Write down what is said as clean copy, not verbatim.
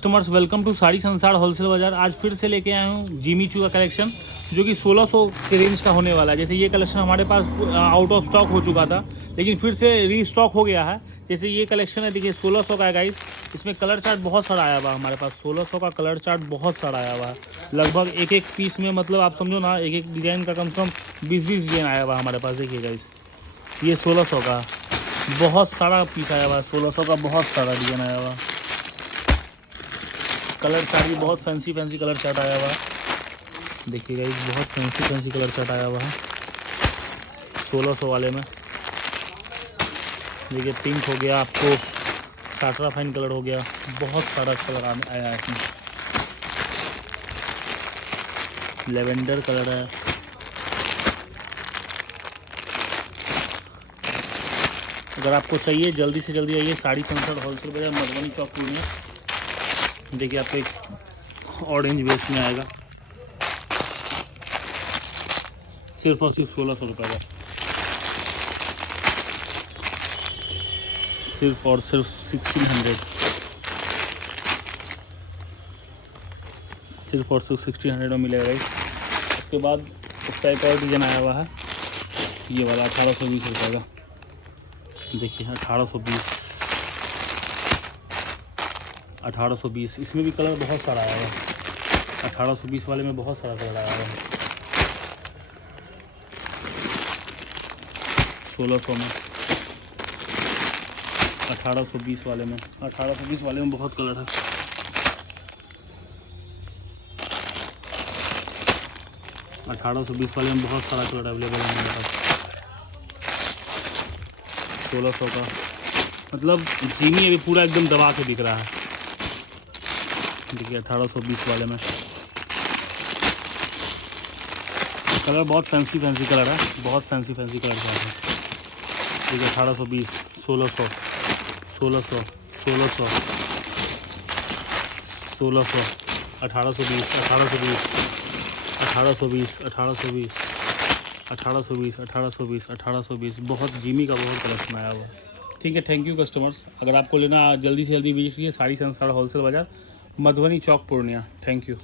Customers welcome to sari Sansar wholesale बाजार। आज फिर से लेके आया हूँ जिमी चू का कलेक्शन जो कि 1600 के रेंज का होने वाला है। जैसे ये कलेक्शन हमारे पास आउट ऑफ स्टॉक हो चुका था, लेकिन फिर से रीस्टॉक हो गया है। जैसे ये कलेक्शन है, देखिए 1600 का है गाइस। इसमें कलर चार्ट बहुत सारा आया हुआ है हमारे पास। 1600 का कलर चार्ट बहुत सारा आया हुआ है, लगभग एक एक पीस में, मतलब आप समझो ना, एक एक डिज़ाइन का कम से कम 20-20 डिज़ाइन आया हुआ है हमारे पास। देखिए गाइस, ये 1600 का बहुत सारा पीस आया हुआ है। 1600 का बहुत सारा डिज़ाइन आया हुआ है। कलर चार्ट भी बहुत फैंसी कलर चार्ट आया हुआ है। देखिए गाइस, बहुत फैंसी कलर चार्ट आया हुआ है 1600 वाले में। देखिए पिंक हो गया, आपको टाटरा फाइन कलर हो गया, बहुत सारा कलर आया है इसमें। लेवेंडर कलर है, अगर आपको चाहिए जल्दी से जल्दी आइए साड़ी संसार होलसेल बाजार, मधुबनी चौक पूर्णिया। देखिए आपको एक ऑरेंज बेस में आएगा, सिर्फ और सिर्फ 1600 रुपये का, सिर्फ और सिर्फ 1600, सिर्फ और सिर्फ 1600 में मिलेगा। उसके बाद उसका एक और डिज़ाइन आया हुआ है, ये वाला 1820 रुपये का। देखिए 1820, इसमें भी कलर बहुत सारा आया है। 1820 वाले में बहुत सारा कलर आया है। 1600 में, 1820 वाले में, 1820 वाले में बहुत कलर है। अठारह सौ बीस वाले में बहुत सारा कलर अवेलेबल है मेरे पास। 1600 का मतलब जिमी अभी पूरा एकदम दबा के दिख रहा है। देखिए 1820 वाले में कलर बहुत फैंसी कलर है, बहुत फैंसी कलर का है। देखिए 1820, 1600, 1600, 1600, 1600, 1820, 1820, 1820, 1820, 1820, 1820, 1820, बहुत जिमी का बहुत कलेक्शन आया हुआ है। ठीक है, थैंक यू कस्टमर्स। अगर आपको लेना जल्दी से जल्दी विजिट कीजिए sari Sansar wholesale Bazaar, Madhubani Chowk Purnia. Thank you.